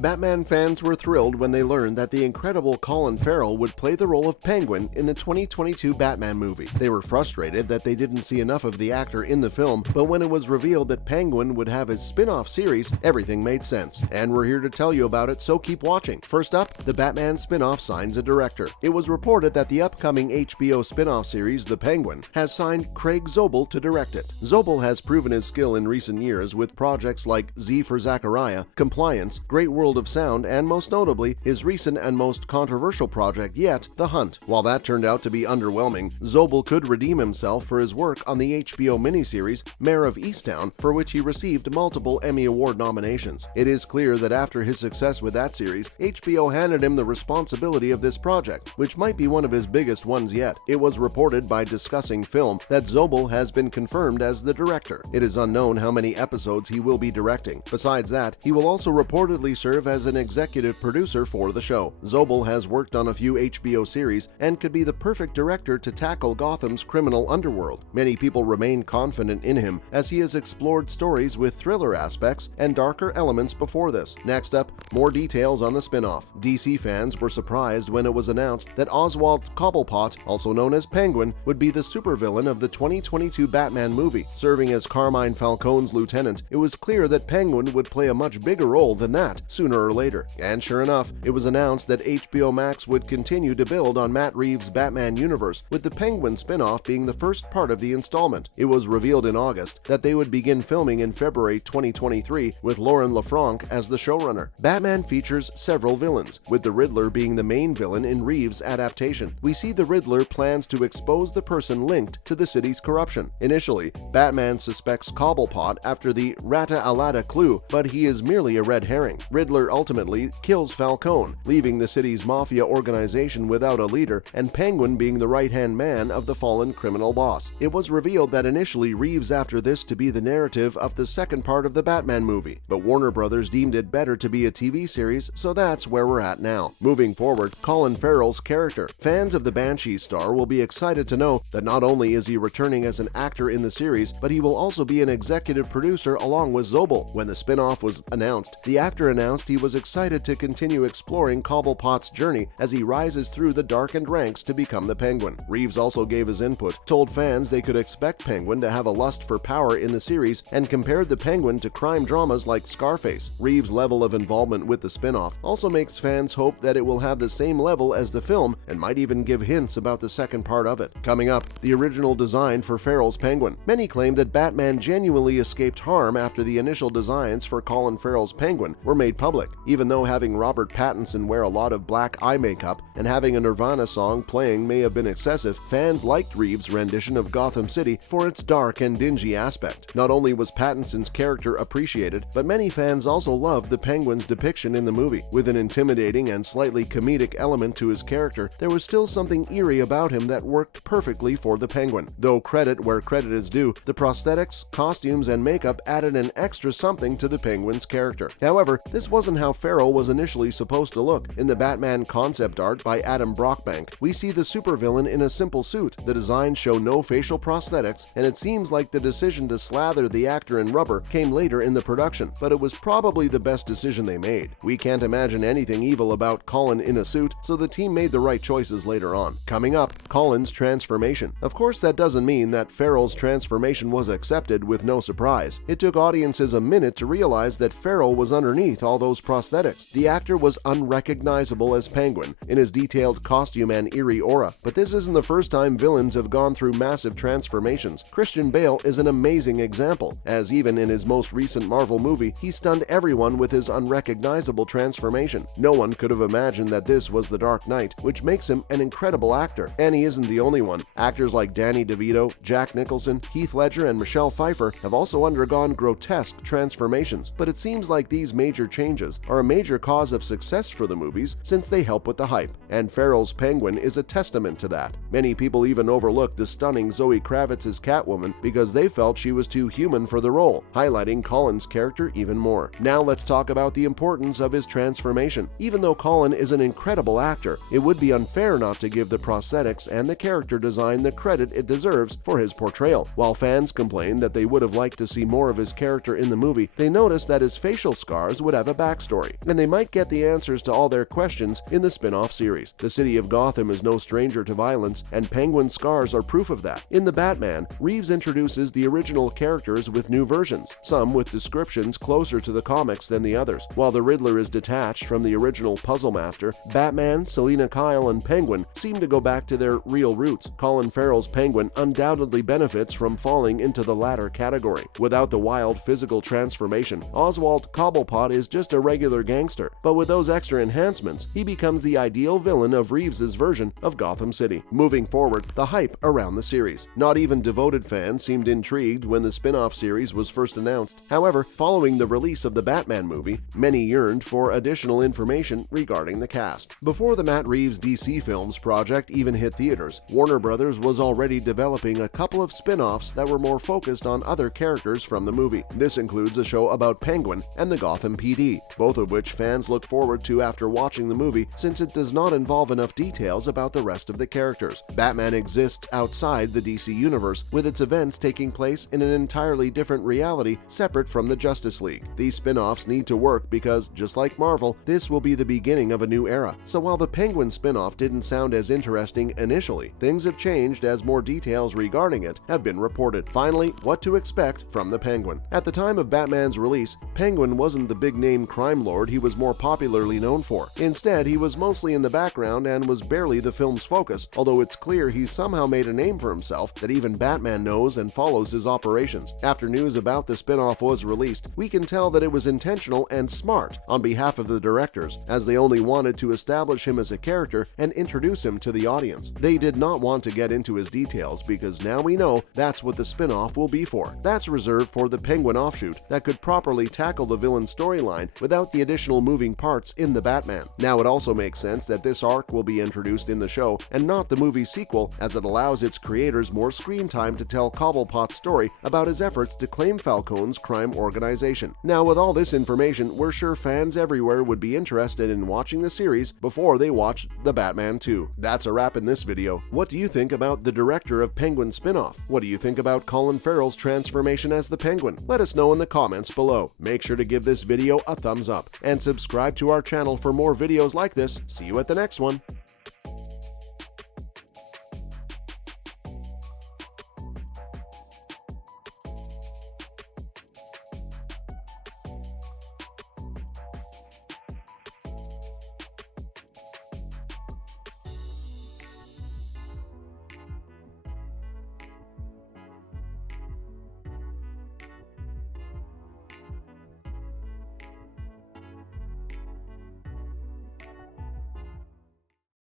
Batman fans were thrilled when they learned that the incredible Colin Farrell would play the role of Penguin in the 2022 Batman movie. They were frustrated that they didn't see enough of the actor in the film, but when it was revealed that Penguin would have his spin-off series, everything made sense. And we're here to tell you about it, so keep watching. First up, the Batman spin-off signs a director. It was reported that the upcoming HBO spin-off series, The Penguin, has signed Craig Zobel to direct it. Zobel has proven his skill in recent years with projects like Z for Zachariah, Compliance, Great World of Sound, and most notably, his recent and most controversial project yet, The Hunt. While that turned out to be underwhelming, Zobel could redeem himself for his work on the HBO miniseries Mayor of Easttown, for which he received multiple Emmy Award nominations. It is clear that after his success with that series, HBO handed him the responsibility of this project, which might be one of his biggest ones yet. It was reported by Discussing Film that Zobel has been confirmed as the director. It is unknown how many episodes he will be directing. Besides that, he will also reportedly serve as an executive producer for the show. Zobel has worked on a few HBO series and could be the perfect director to tackle Gotham's criminal underworld. Many people remain confident in him as he has explored stories with thriller aspects and darker elements before this. Next up, more details on the spin-off. DC fans were surprised when it was announced that Oswald Cobblepot, also known as Penguin, would be the supervillain of the 2022 Batman movie. Serving as Carmine Falcone's lieutenant, it was clear that Penguin would play a much bigger role than that sooner or later. And sure enough, it was announced that HBO Max would continue to build on Matt Reeves' Batman universe, with the Penguin spin-off being the first part of the installment. It was revealed in August that they would begin filming in February 2023 with Lauren LaFranc as the showrunner. Batman features several villains, with the Riddler being the main villain in Reeves' adaptation. We see the Riddler plans to expose the person linked to the city's corruption. Initially, Batman suspects Cobblepot after the Rata Alada clue, but he is merely a red herring. Riddler ultimately kills Falcone, leaving the city's mafia organization without a leader, and Penguin being the right-hand man of the fallen criminal boss. It was revealed that initially Reeves after this to be the narrative of the second part of the Batman movie, but Warner Brothers deemed it better to be a TV series, so that's where we're at now. Moving forward, Colin Farrell's character. Fans of the Banshee star will be excited to know that not only is he returning as an actor in the series, but he will also be an executive producer along with Zobel. When the spin-off was announced, the actor announced he was excited to continue exploring Cobblepot's journey as he rises through the darkened ranks to become the Penguin. Reeves also gave his input, told fans they could expect Penguin to have a lust for power in the series, and compared the Penguin to crime dramas like Scarface. Reeves' level of involvement with the spin-off also makes fans hope that it will have the same level as the film and might even give hints about the second part of it. Coming up, the original design for Farrell's Penguin. Many claim that Batman genuinely escaped harm after the initial designs for Colin Farrell's Penguin were made public. Even though having Robert Pattinson wear a lot of black eye makeup and having a Nirvana song playing may have been excessive, fans liked Reeves' rendition of Gotham City for its dark and dingy aspect. Not only was Pattinson's character appreciated, but many fans also loved the Penguin's depiction in the movie. With an intimidating and slightly comedic element to his character, there was still something eerie about him that worked perfectly for the Penguin. Though credit where credit is due, the prosthetics, costumes, and makeup added an extra something to the Penguin's character. However, this wasn't how Farrell was initially supposed to look. In the Batman concept art by Adam Brockbank, we see the supervillain in a simple suit. The designs show no facial prosthetics, and it seems like the decision to slather the actor in rubber came later in the production, but it was probably the best decision they made. We can't imagine anything evil about Colin in a suit, so the team made the right choices later on. Coming up, Colin's transformation. Of course, that doesn't mean that Farrell's transformation was accepted with no surprise. It took audiences a minute to realize that Farrell was underneath all those prosthetics. The actor was unrecognizable as Penguin in his detailed costume and eerie aura, but this isn't the first time villains have gone through massive transformations. Christian Bale is an amazing example, as even in his most recent Marvel movie, he stunned everyone with his unrecognizable transformation. No one could have imagined that this was the Dark Knight, which makes him an incredible actor. And he isn't the only one. Actors like Danny DeVito, Jack Nicholson, Heath Ledger, and Michelle Pfeiffer have also undergone grotesque transformations, but it seems like these major changes are a major cause of success for the movies since they help with the hype, and Farrell's Penguin is a testament to that. Many people even overlooked the stunning Zoe Kravitz's Catwoman because they felt she was too human for the role, highlighting Colin's character even more. Now let's talk about the importance of his transformation. Even though Colin is an incredible actor, it would be unfair not to give the prosthetics and the character design the credit it deserves for his portrayal. While fans complained that they would have liked to see more of his character in the movie, they noticed that his facial scars would have a backstory, and they might get the answers to all their questions in the spin-off series. The city of Gotham is no stranger to violence, and Penguin's scars are proof of that. In The Batman, Reeves introduces the original characters with new versions, some with descriptions closer to the comics than the others. While the Riddler is detached from the original puzzle master, Batman, Selina Kyle, and Penguin seem to go back to their real roots. Colin Farrell's Penguin undoubtedly benefits from falling into the latter category. Without the wild physical transformation, Oswald Cobblepot is just a regular gangster, but with those extra enhancements, he becomes the ideal villain of Reeves's version of Gotham City. Moving forward, the hype around the series. Not even devoted fans seemed intrigued when the spin-off series was first announced. However, following the release of the Batman movie, many yearned for additional information regarding the cast. Before the Matt Reeves DC Films project even hit theaters, Warner Brothers was already developing a couple of spin-offs that were more focused on other characters from the movie. This includes a show about Penguin and the Gotham PD, both of which fans look forward to after watching the movie since it does not involve enough details about the rest of the characters. Batman exists outside the DC universe, with its events taking place in an entirely different reality separate from the Justice League. These spin-offs need to work because, just like Marvel, this will be the beginning of a new era. So while the Penguin spin-off didn't sound as interesting initially, things have changed as more details regarding it have been reported. Finally, what to expect from the Penguin. At the time of Batman's release, Penguin wasn't the big-name crime lord he was more popularly known for. Instead, he was mostly in the background and was barely the film's focus, although it's clear he's somehow made a name for himself that even Batman knows and follows his operations. After news about the spin-off was released, we can tell that it was intentional and smart on behalf of the directors, as they only wanted to establish him as a character and introduce him to the audience. They did not want to get into his details because now we know that's what the spin-off will be for. That's reserved for the Penguin offshoot that could properly tackle the villain storyline without the additional moving parts in the Batman. Now it also makes sense that this arc will be introduced in the show and not the movie sequel, as it allows its creators more screen time to tell Cobblepot's story about his efforts to claim Falcone's crime organization. Now with all this information, we're sure fans everywhere would be interested in watching the series before they watch The Batman 2. That's a wrap in this video. What do you think about the director of Penguin spin-off? What do you think about Colin Farrell's transformation as the Penguin? Let us know in the comments below. Make sure to give this video a thumbs up and subscribe to our channel for more videos like this. See you at the next one.